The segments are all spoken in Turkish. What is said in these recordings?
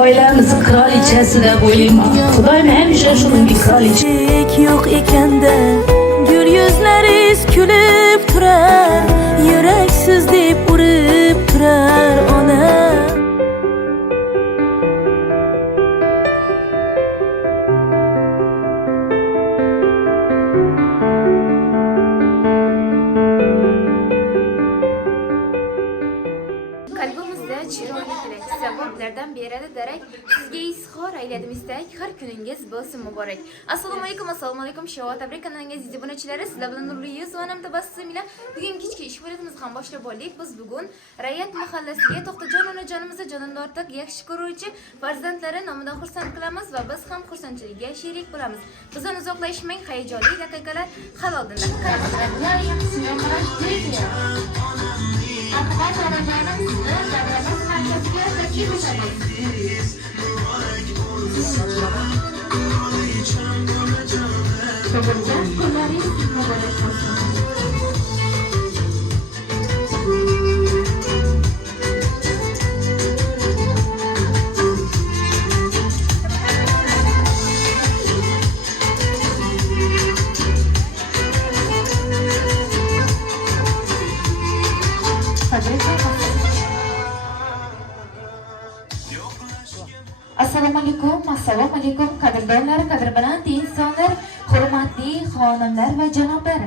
Oilamiz kraliçesi de bo'layman. Xudoyim hamisha shuning kraliçe. Yo'q ekanda gul yuzlariz kulib turar, yuraksiz deb urib turar ona. Kalbimizda chiroyli tilak, sabablardan beradi darak. Sizga izhor ayladim istak, har kuningiz bo'lsin muborak. Assalomu alaykum, Shova tabrik kanalingiz izləyicilari, sizlar bilan Nurli yuz va nam tabassum ila bugun kechki ish faoliyatimizni ham boshlab oldik. Biz bugun Rayat mahallasiga To'xtajon onajonimizni jonidan ortiq yaxshi ko'ruvchi farzandlari nomidan xursand qilamiz va biz ham xursandchilikka sherik bo'lamiz. Bizdan uzoqlashmang, hayajonli daqiqalar hal oldinda. Assalomu alaykum qadrdonlar, qadrbaland insonlar, hurmatli xonimlar va janoblar.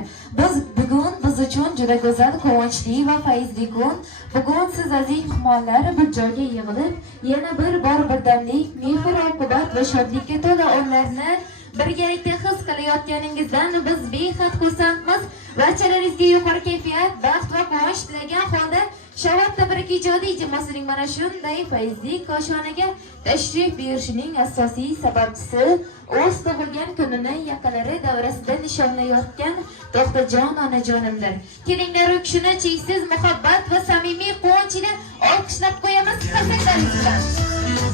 Biz uchun juda go'zal, quvonchli va fayzli kun. Bugun siz aziz mehmonlar bir joyga yig'ilib, yana bir bor birdamlik, mehr-oqibat va shodlikka to'la onlarni birgalikda his qilayotganingizdan biz behad xursandmiz. Barchalaringizga yuqori kayfiyat, baxt va quvonch tilagan holda Shovat tabrik ijodiy jamoasining mana shunday fayzli koshonaga tashrif buyurishining asosiy sababchisi o'z tug'ilgan kunini yaqinlari davrasida nishonlayotgan To'xtajon onajonimdir. Kelinglar u kishini cheksiz muhabbat va samimiy quvonch ila olqishlab qo'yamiz. Tabriklaymiz bilan.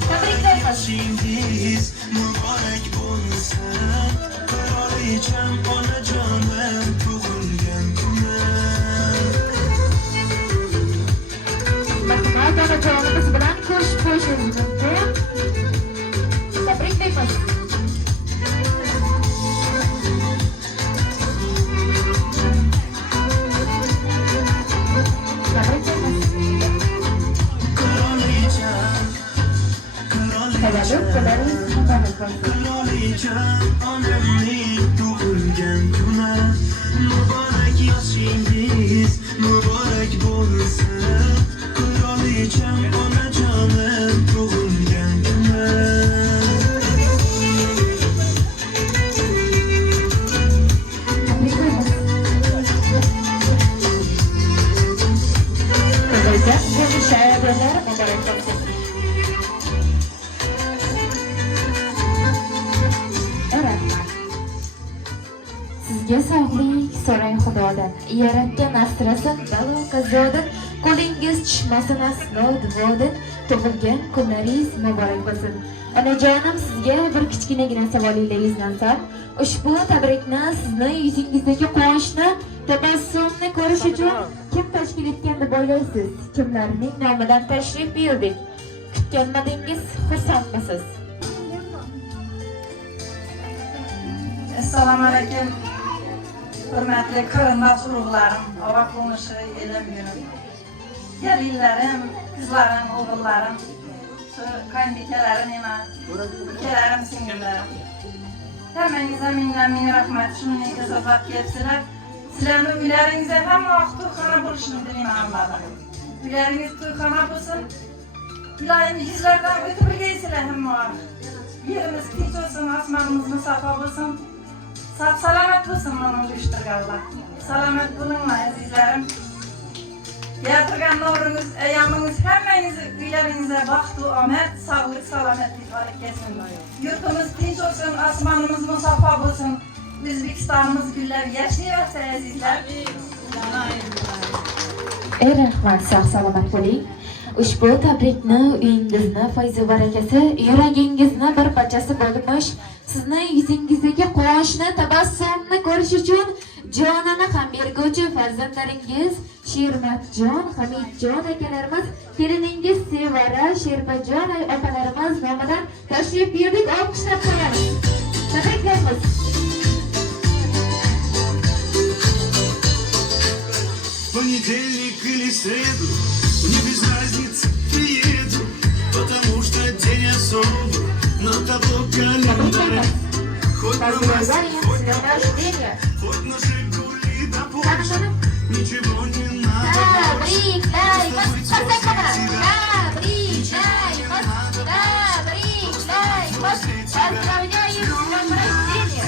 Tabriklaymiz. Muborak bo'lsin. Qirolicham onajonim tug'ilgan kuni. Onajonimiz bilan ko'rishib qo'yishingiz mumkin. Tabriklaymiz. Qirolicham onamning tug'ilgan kuni, muborak yoshingiz muborak bo'lsin. Qirolicham onajonim tug'ilgan kuni. Sizga sog'lik so'rang Xudodan, yaratgan asrasin balo qazodan, qo'lingiz tushmasin aslo duodan, tug'ilgan kunlaringiz muborak bo'lsin. Onajonim, sizga bir kichkinagina savolingizni so'rab, ushbu tabrikni sizni yuzingizdagi quvonchni, tabassumni ko'rish uchun kim tashkil etgan deb o'ylaysiz? Kimlarning nomidan tashrif buyurdik? Kutganmadingiz, xursandmisiz? Assalomu alaykum. Hurmatli qarindosh urug'larim, ova qo'nishi elim gunim. Gelinlarim, qizlarim, o'g'illarim, shu qaynbekalarim emas, ukalarim, singillarim. Hammangizga ming rahmat, shunday izohat kelibsizlar. Sizlarning uylaringizda hamma vaqt to'yxona bo'lishini dilayman hammadan. Uylaringiz to'yxona bo'lsin. Ilohim yuzlardan o'tib birgaysizlar hamma vaqt. Yerimiz tinch bo'lsin, osmonimiz musafo bo'lsin. Salomat bo'lsin mana uyushtirganlar. Salomat bo'linglar azizlarim. Yatirgan nuringiz, ayamingiz hammangiz uylaringizda baxt va omad, sog'lik, salomatlik olib kelsin. Yurtimiz tinch bo'lsin, osmonimiz musafo bo'lsin. O'zbekistonimiz gullab yashayversin azizlar. Rahmat, sog' salomat bo'ling. Ushbu tabrikni uyingizni fayz va barakasi, yuragingizni bir parchasi bo'lmish Sizni yuzingizdagi quvonchni, tabassumni ko'rish uchun jonini ham berguvchi farzandlaringiz Shermatjon, Hamidjon akalarimiz, keliningiz Sevara, Sherbajon opalarimiz nomidan tashrif buyurdik. Olqishlab qo'yamiz. Tabriklaymiz. Понедельник или среду, мне без разницы, приеду, потому что день особый, но того календаря. Хоть на массе, хоть на рождения, хоть на Жигули до Порше, ничего не надо больше. Поздравляю с днем рождения!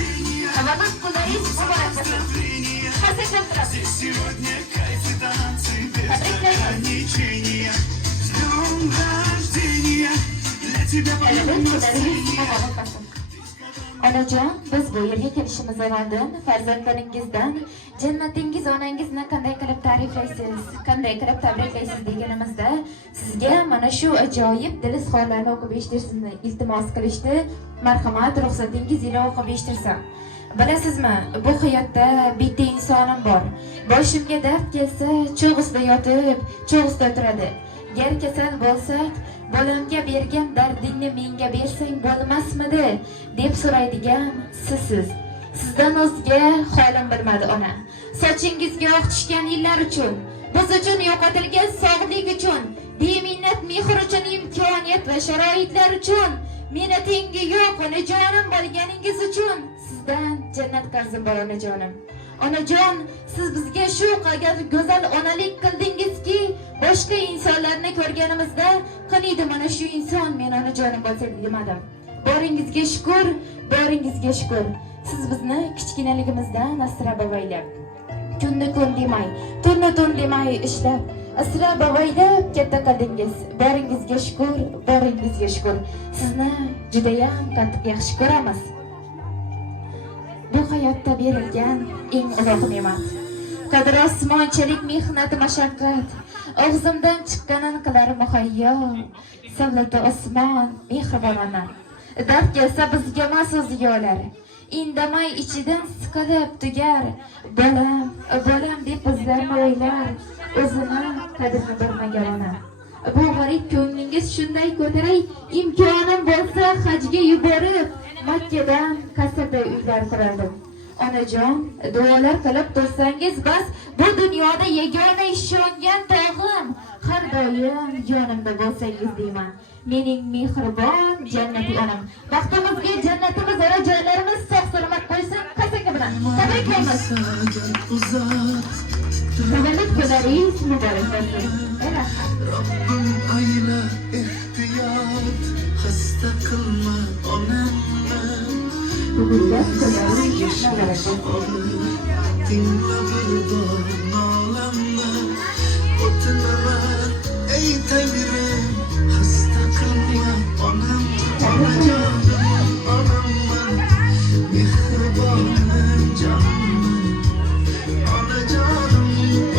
А вам подарить Здесь сегодня кайф и танцы без ограничения. С днем рождения для тебя Onajon, biz bu yerga kelishimizdan oldin farzandlaringizdan jannatingiz onangizni qanday qilib ta'riflaysiz, qanday qilib tabriklaysiz deganimizda sizga mana shu ajoyib dil izhorlarini o'qib eshitishni iltimos qilishdi. Marhamat, ruxsatingiz ila o'qib eshitirsam. Bilasizmi, bu hayotda bitta insonim bor. Boshimga dard kelsa, cho'g' ustida yotib, cho'g' ustida turadi. Gar kasal bo'lsak, bolamga bergan dardingni menga bersang bo'lmasmidi deb so'raydigan sizsiz. Sizdan o'zga holim bilmadi ona. Sochingizga oq tushgan yillar uchun, biz uchun yo'qotilgan sog'lik uchun, beminnat mehr uchun, imkoniyat va sharoitlar uchun, meni tengi yo'q onajonim bo'lganingiz uchun sizdan jannat qarzim bor onajonim. Onajon, siz bizga shu qadar go'zal onalik qildingizki, boshqa insonlarni ko'rganimizda qaniydi mana shu inson men onajonim bo'lsa demadim. Boringizga shukr, boringizga shukr. Siz bizni kichkinaligimizdan asrab avaylab, kunni kun demay, tunni tun demay ishlab, asrab avaylab katta qildingiz. Boringizga shukr, boringizga shukr. Sizni juda ham qattiq yaxshi ko'ramiz. Bu hayotda berilgan eng ulug' ne'mat. Qadr osmonchalik mehnat mashaqqat, og'zimdan chiqqanin qilar muhayyo. Savlata osmon mehribon ona. Dard kelsa bizga mas o'ziyolar. Indamay ichidan siqilib tugar. Bolam, bolam deb bizlarni o'ylar. O'zini qadrini bilmagan ona. Bu g'arib ko'nglingiz shunday ko'taray, imkonim bo'lsa hajga yuborib, Makkadan qasrday uylar qurardim. Onajon, duolar qilib tursangiz bas, bu dunyoda yagona ishongan tog'im, har doim yonimda bo'lsangiz deyman. Mening mehribon jannatiy onam. Baxtimizga jannatimiz, joylarimiz sog'-salomat qo'ysin, qasaka bilan tabriklaymiz. Tavallud kunlaringiz muborak bo'lsin. Rabbim ayla ehtiyot, hasta qilma onamni. Bugunlar kunlaringiz muborak bo'lsin. Dinle bir bor nolamni, o'tinaman ey Tangrim, hasta qilma onamni. Onamman, mehribonim jonim, onajonim,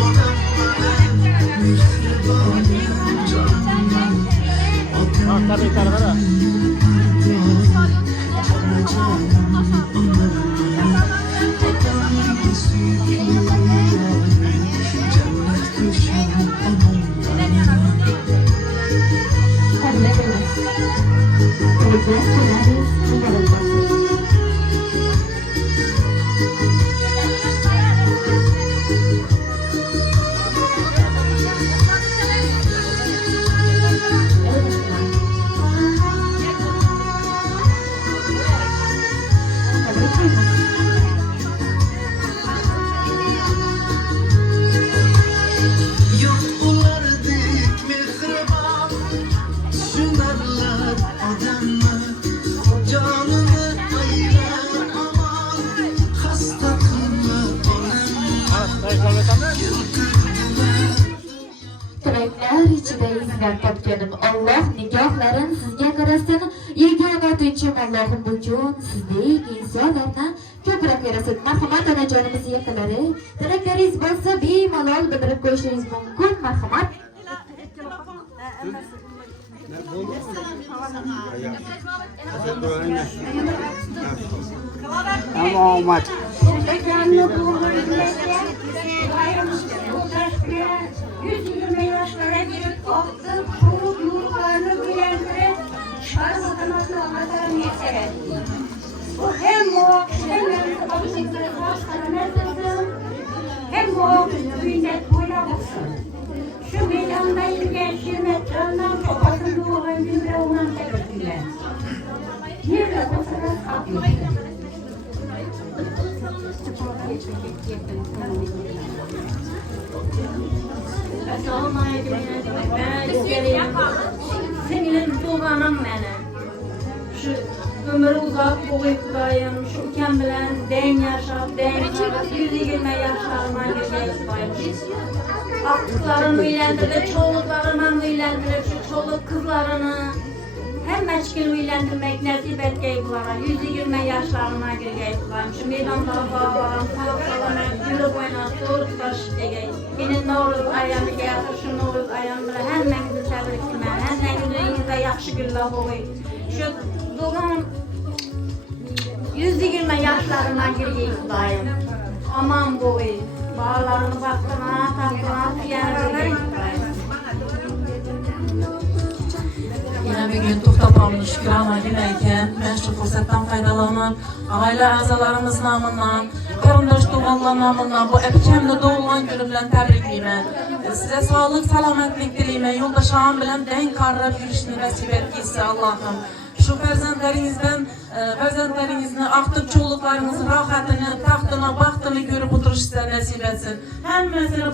onamman, mehribonim jonim, onajonim, Tilaklar ichida izlab topganim Alloh nigohlarin sizga qarasin. Yagona tinchim Allohim bugun sizdek insonlarni ko'proq yarasin. Marhamat onajonimiz yaqinlari, tilaklaringiz bo'lsa bemalol bildirib qo'yishingiz mumkin. Marhamat. Ekranda bulunmakta, bu taşkıya 120 yaşlara girip kalktı, çoluk yurtlarını büyülendirip, şarkıdamakla anlatarım yeter. Bu hem o kişilerin babasını hastanedesin, hem o büyünet oynamışsın. Şu meydanda yürüyen Şirmet Can'dan babasını olan günde olan tepkiler. Nerede bu sırası atmışsın? Assalomu alaykum. Singlim tug'anim meni. Shu umri uzoq bo'lib Xudoyim shu ukam bilan deng yashab, deng 120 yoshlarman yashayapman. Aqlarim uylantirib, cho'g'larim uylantirib, shu cho'g'liq qizlarini hamma shikil uylantirmak nasib etgay bulara 120 yoshlarima kirgay bularım. Shu maydonda bolam salomat yurib o'ynab to'rtbosh degay. Meni Navro'z ayamiga yaqin shu Navro'z ayam bilan hammangizni tabrik qilaman. Hammangizning uyingizda yaxshi kunlar bo'lsin. Shu do'g'on 120 yoshlarima kirgay Xudoyim. Aman bo'lsin. Bolalarni baxtına, taxtına suyantirgay Xudoyim. Yine bir gün To'xtabonni Shukrona demayken, men shu fursatdan foydalanib, oila a'zolarimiz nomidan, qarindosh tug'anlar nomidan bu akamni tug'ilgan kuni bilan tabriklayman. Sizga sog'lik, salomatlik tilayman. Yo'ldoshim bilan deng qarab yurishni nasib etgaysiz Allohim. Shu farzandlaringizni aqtib cho'g'liqlaringizni rohatini, taxtini, baxtini ko'rib o'tirishsa nasib etsin. Hammasini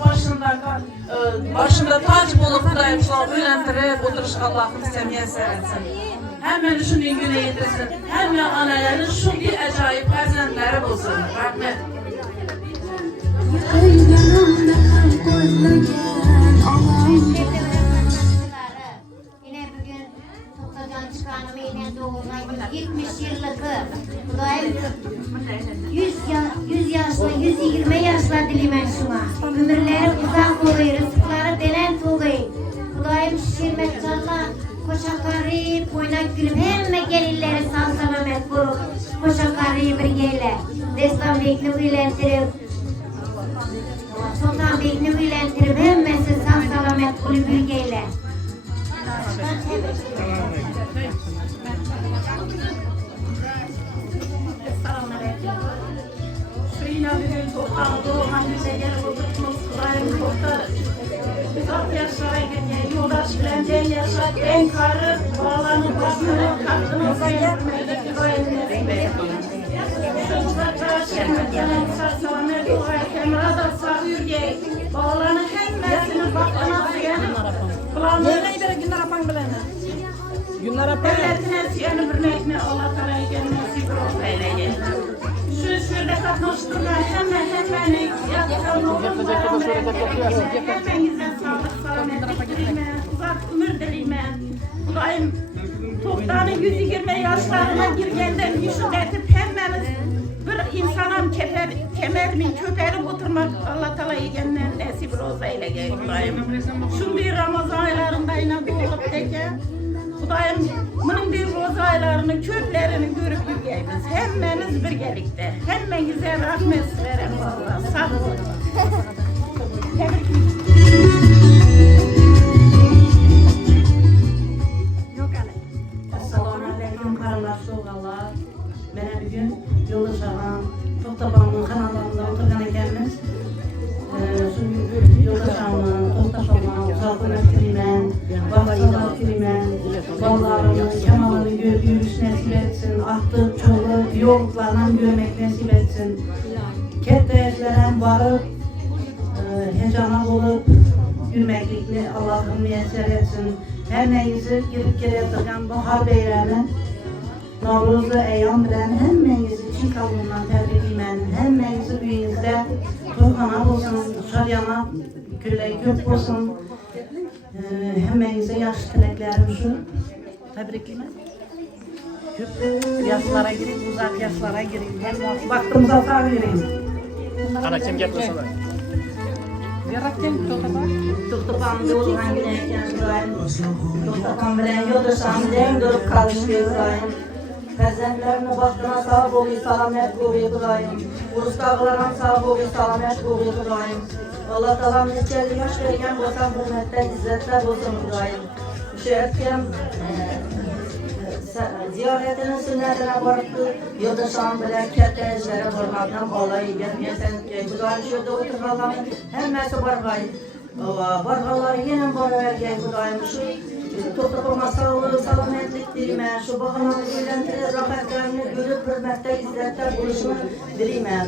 boshida toj bo'lib Xudoyim uylantirib o'tirish Allohim sizga muyassar etsin. Hammani shuning kuni yetirsin. Hamma onalarni shunday ajoyib farzandlari bo'lsin. Rahmat. Yine bugün To'xtajon chiqqanimi yine doğulgan 70 yıllık Xudoyim 100 yaşla 120 yaşla dilayman shunga. Ömürleri uzoq bo'lsin, rizqlari belan to'g'ay. Xudoyim Shirmatjonlar qo'shaqarib o'ynab kulib hamma kelinlari sog' salomat bo'lib qo'shaqarib birgalar. Restonbekni uylantirib Sultonbekni uylantirib hammasi sog' salomat bo'lib yurgaylar. Suyuna bugün To'xtam doğan bize gelip oturtmuş Xudoyim To'xtar. Uzoq yaşlara girgan yo'ldosh bilan deng yashab, deng qarib, bolalarni baxtini, xalqini suyantirmaydi Xudoyim nasib etsin. Shu uzoqlar Shirmatjon salomat bo'lgan rahat sog' yurgay. Bolalarni hammasini baxtini suyanib, bularni Gulnar opang bilan. Gulnar opang suyanib birlikni Alloh taologa nasib aylagan. Şurada katlaştırılan hemen hepinizden sağlık, selametlik dileyim, uzak ömür dileyim. Xudoyim To'xtani 120 yaşlarına girgenden yüşüdetip hemmemiz bir insanam kemermin köperip oturmak Allah Teala yegenden nasip roza eylegey Xudoyim. Şunday Ramazan aylarında yine doğulup deke Xudoyim bunday roza aylarını köplerini görüp yürgeymiz. Hemmemiz birgelikte. Hemmenize rahmet silerim Allah. Sağ olun. Assalomu alaykum qarindosh tug'anlar. Mana bugun Yo'ldosh og'am To'xtabonni xonadonida o'tirgan ekanmiz. Shu Yo'ldosh og'amni To'xtabonni uzoq umr tilayman, baxtlar tilayman. Bolalarimni kamolini ko'rib yurish nasib etsin, aqtib cho'g'ib yo'llardan ko'rmak nasib etsin. Katta yoshlardan borib hejona bo'lib yurmaklikni Allohim muyassar etsin. Hammangizni kirib kelayotgan bahor bayrami Navro'z ayyom bilan hammangizni chin qalbimdan tabriklayman. Hammangizni uyingizda to'yxona bo'lsin, shodiyona kunlar ko'p bo'lsin. Hammangizga yaxshi tilaklarim shu. Tabriklayman. Ko'p yoshlarga giring, uzoq yoshlarga giring. Vaqtimizni sog' yuring. Ana kim gapirsa? To'xtab To'xtapamda bo'lgan kun ekan Xudoyim. To'xtapam bilan yo'ldosham deng durib qolishga Xudoyim. Farzandlarimni baxtına sağ bo'g'y, salomat bo'g'y Xudoyim. Urusdag'lar ham sağ bo'g'y, salomat bo'g'y Xudoyim. Alloh taolam necha yosh bergan bo'lsa, hurmatda, izzatda bo'lsin Xudoyim. O'sha aytgan ziyoratini sunnatini boribdi. Yo'ldosham bilan katta ishlari bormaqdan Alloh yegan sen Xudoyim shu yerda o'tirib qolgan hammasi borg'ay. Borg'anlari yana boravergay Xudoyim shu to'xtapama salomatlik dilayman. Shu bog'larni uylantirib, rohatlarini ko'rib, hurmatda, izzatda bo'lishini dilayman.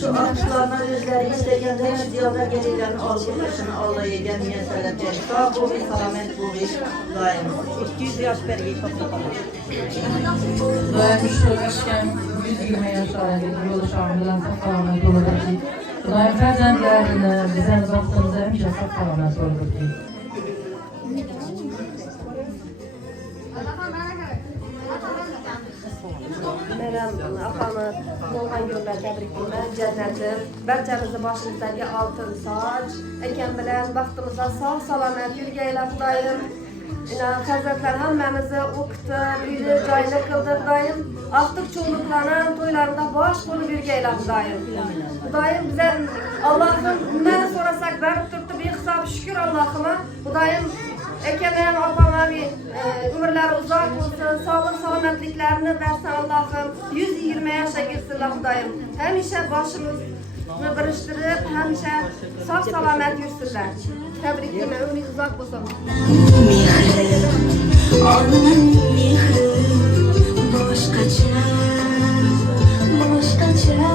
Şu akışlarına özleri istəyəndə ziyoda gəlirlərini alıb başını Allah yegan məsələdir. Sağ bu bir salamet bu bir daim. 200 yaş bergi toplamalar. Daim şu işken 120 yaşlarında yolu şambilen sağlanan doludur ki daim farzandlarını bizden vaxtımıza hemşe sağlanan doludur ki. Menem apamı doğan günler tebrikler, cennetim. Barcamızı başımızdaki altın saç. Eken bilen vaxtımıza sağ salamet yürgeyle Xudoyim. Hazretler hammamizni o'qitdi, uyli joyli qildi Xudoyim. Aqtiq cho'lliqlarni to'ylarida bosh bo'lib yurgaylar Xudoyim. Xudoyim bizlar Allohim nimani so'rasak berib turibdi, behisob shukr Allohimga. Xudoyim Ekemen opamam ömürleri uzak olsun, sağlık selametliklerini versin Allah'ım. 120 yaşa girsinler Xudoyim. Hemşe başımızı birleştirip, hemşe sağ selamet yürüsünler. Tebrikime, ömrü uzak olsun. Onun mehri boshqacha, boshqacha.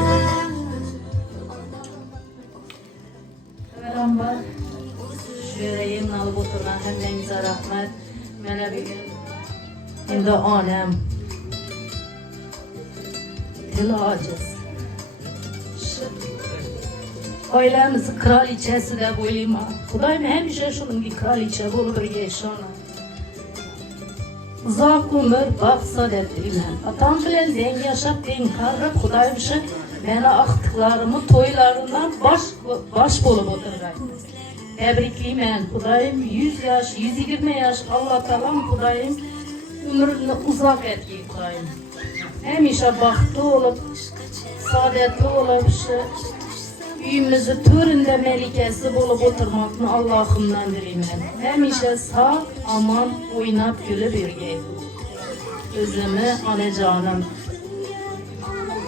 Avvalambor shu yerayim olib o'tirgan hammangizga rahmat. Mana bugun endi onam dili ojiz. Oilamiz kralichasi deb o'ylayman. Xudoyim hamisha shuningga kralicha bo'lib birga ishonadi. Uzoq umr, baxt, saodat tilayman. Otam bilan deng yashab, deng qarib, Xudoyim shu meni aqtiqlarimni to'ylarimdan bosh bo'lib o'tirgan. Tebriklayman. Xudoyim 100 yosh, 120 yosh Alloh taolam Xudoyim umrini uzoq etgay Xudoyim. Hamisha baxtli bo'lib, saodatli bo'lib shu uyimizni to'rinda malikasi bo'lib o'tirmoqni Allohimdan dilayman. Hamisha sog', omon, o'ynab kulib yurgay. O'zimni onajonim.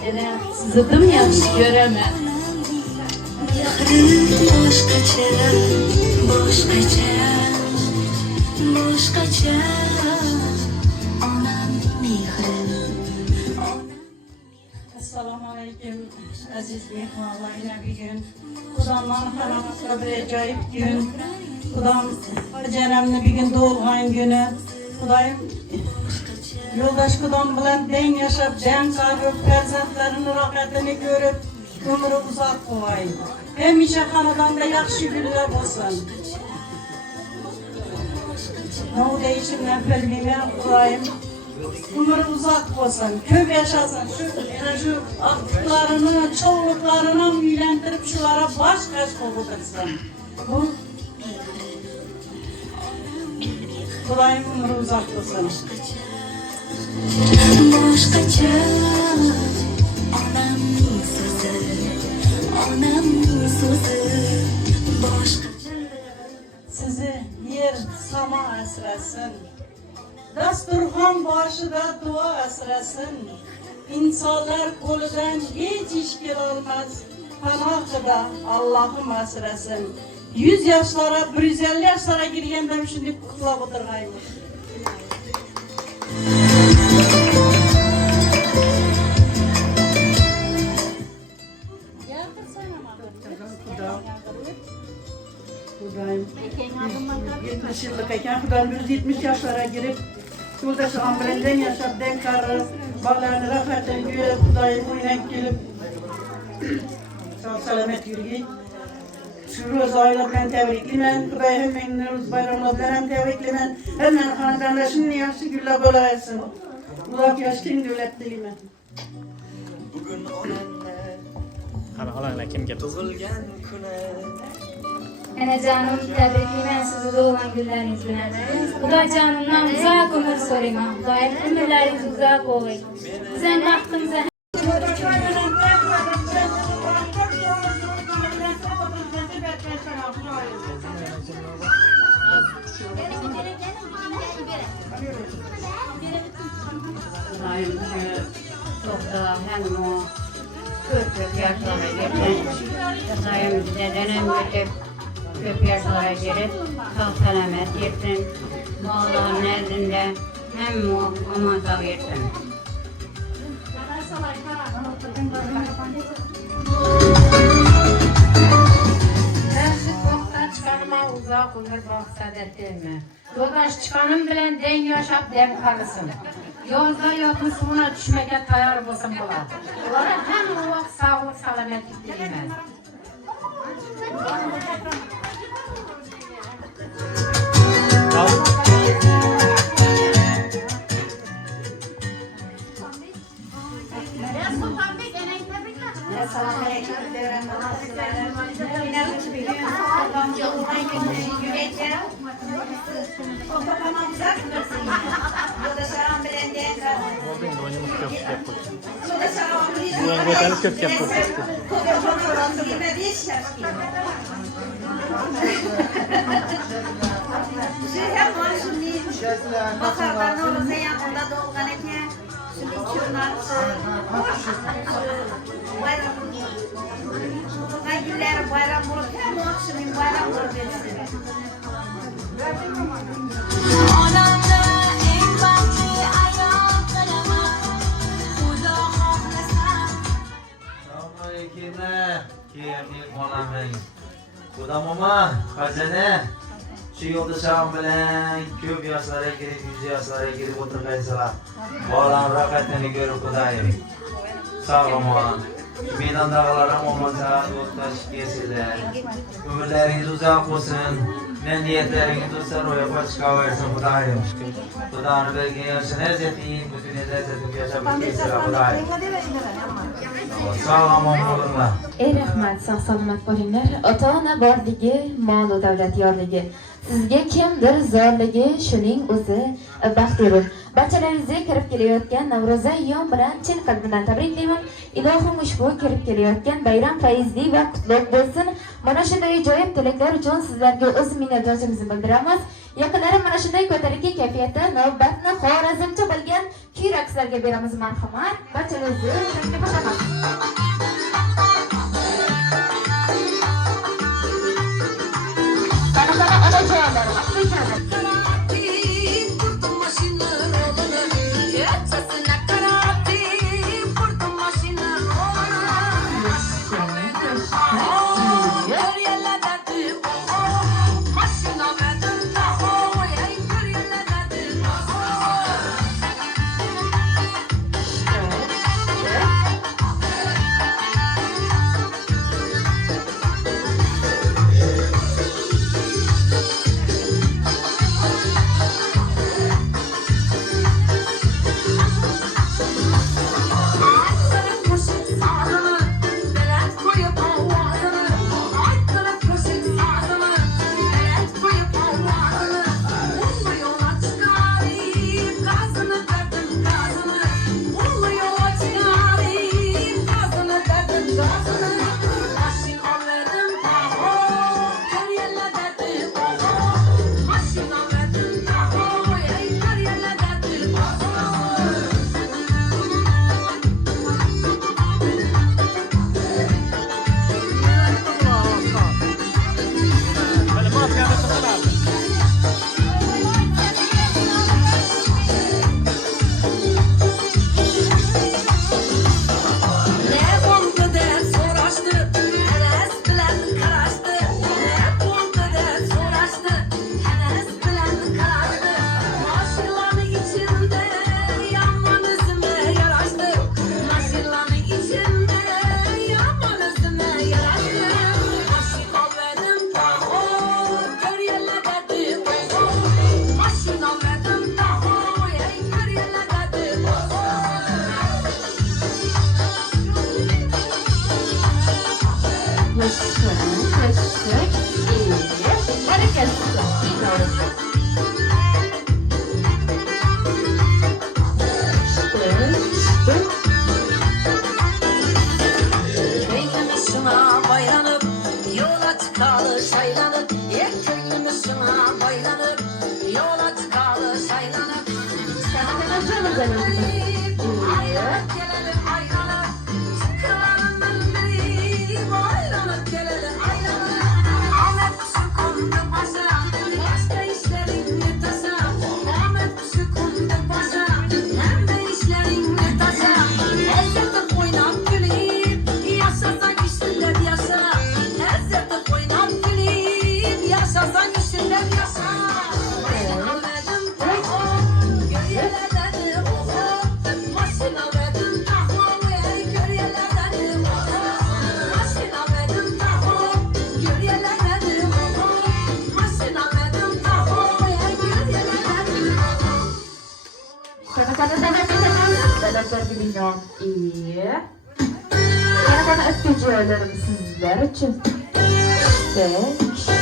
Ana sizni yaxshi ko'raman. Boshqacha, boshqacha, boshqacha. Onam mehri. Assalomu alaykum aziz mehmonlar, yana bir gün. Xudoning haramasiga bir ajoyib kun. Xudom farzandimni bir gün tug'ilgan kuni. Xudoyim yo'ldosh xudom bilan deng yashab, deng qarib, farzandlarini rohatini ko'rib, umri uzoq bo'lay. Hamisha xonadonda yaxshi kunlar bo'lsin. Ne deyishimdan bilmayman, Xudoyim umri uzoq bo'lsin, ko'p yashasın. Şu aqtiqlarini, cho'lliqlarini uylantirib, shulara bosh-qosh qilib o'tirsin. Bu Xudoyim umri uzoq bo'lsin. Boshqacha, onamning so'zi, onamning so'zi, boshqacha. Sizi yer samo asrasin. Dasturxon boshida duo asrasin. İnsanlar qo'lidan hech ish kelolmas. Panohida Allohim asrasin. 100 yoshlara, 150 yoshlara kirganda shunday qutlab o'tirgaymiz. Xudoyim 70 yıllık ekan, Xudoyim 170 yaşlara girip yo'ldoshi bilan deng yashab, deng qarib, bolalarni rohatini ko'rib, Xudoyim o'ynab kelib sog' salomat yurgay. Shu ro'z oila bilan tabriklayman. Xudoyim hammangni ro'z bayramlar bilan ham tabriklayman. Hammani xonadonda shunday yaxshi kunlar bo'laversin. Uzoq yosh keng davlat tilayman. Bugun onamni tug'ilgan kuni Enecanım tebriklimen sizi doğulan günleriniz bilen. Huda canımdan uzak ömür sorayım. Hudayım ömürleriniz uzak olayım. Sen aklınıza Hudayım çok da hem o 40 yaşlara geçen Hudayım bize dönem geçip 40 yaşlara girip çok selamet yetsin. Allah'ın nezdinde hem o aman sağ yetsin. Mürşid boktan çıkanıma uzak ömür maksat ettirme. Yoldaş çıkanım bilen den yaşap dem kalısın. Yolda yokun suyuna düşmeke tayar bolsun bular. Onlara hem o vakt sağlık salametlik dileymen. Bakardan olursa yanında dolgan eken, şimdi içiyorlar, bayram günleri bayram bulup hem akşamın bayram bulup etsin. Kiyamli xonaming Xudo momo xazina shu yo'ldasham bilan ko'p yoshlarga kirib 100 yoshlarga kirib o'tirgaysizlar. Bolam rohatini ko'rib Xudoyim. Sog' omon. Meydondag'alarim omon sa'at o'tkash kesinglar. Umrlaringiz uzoq bo'lsin. Men niyatlaringiz do'stlar ro'yobga chiqaversin Xudoyim. Xudoning bergan yoshini zeting, butun lezzatini yashab o'tkaysizlar Xudoyim. Sog' omon bo'linglar. Ey rahmat, sog' salomat bo'linglar. Ota-ona borligi, mol va davlat yorligi. Sizga kimdir zorligi, shuning o'zi baxtlidir. Barchalaringizga kirib kelayotgan Navro'za ayyom bilan chin qalbimdan tabriklayman. Ilohim ushbu kirib kelayotgan bayram fayzli va qutlug' bo'lsin. Mana shunday ajoyib tilaklar uchun sizlarga o'z minnatdorchiligimizni bildiramiz. Yaqinlarim mana shunday ko'tarinki kayfiyatda navbatni xorazmcha bilgan kuy raqslarga beramiz marhamat. Barchalaringizni taklif etaman. Kestim. Köyümüzüne baylanıp yola çıkalı saylanıp köyümüzüne baylanıp yola çıkalı saylanıp aylanıp gelelim aylanıp çıkaralım biri baylanıp gelelim aylanıp Ahmet kuşu kondu başa başka işlerin ne tasa Ahmet kuşu kondu başa hem de işlerin ne tasa Ezzet'e oynap gülüp yaşasan işler yaşa Ezzet'e oynap gülüp yaşasan işler yaşa Ahmet'im taho gölgelerden oho Başına verdim taho gölgelerden oho Başına verdim taho gölgelerden oho Başına verdim taho gölgelerden oho Devletler Milyon iyi. Yana öpücüğlerim sizler için. İşte.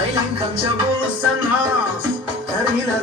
Ayın kanca bulsan has, her iler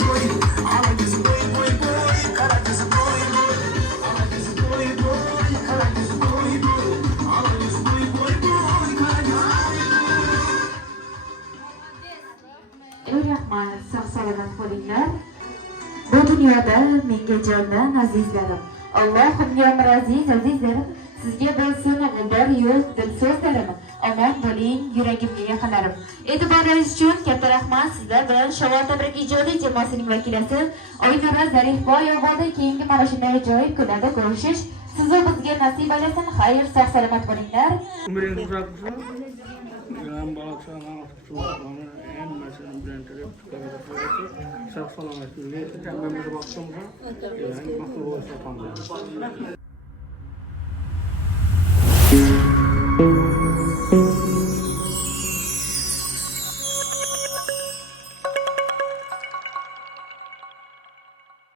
boy. Ala gözü boy boy boy. Kara gözü boy boy. Ala gözü boy boy. Kara gözü boy boy. Ala gözü boy boy boy. Kara gözü Ey Rahman, sağ salomat bo'linglar. Bu dunyoda menga jondan azizlarim. Allohim yomir azizlarim, sizga bo'lsin g'ildor yo'q dil so'zlarim. Omon bo'ling, yuragimga yaqinlarim. E'tiboringiz uchun katta rahmat. Sizlar bilan Shavot tabrik ijodiy jamoasining vakilasi Oynura Zarifboyevada keyingi mana shunday ajoyib kunlarda ko'rishish siz va bizga nasib aylasin. Xayr, sog' salomat bo'linglar. Umringiz uzoq bo'lsin. Gran balıkçılardan tutulanı en mesela brendleri sağ salomat. Ben bir baktım da, yani makul olsa tamam.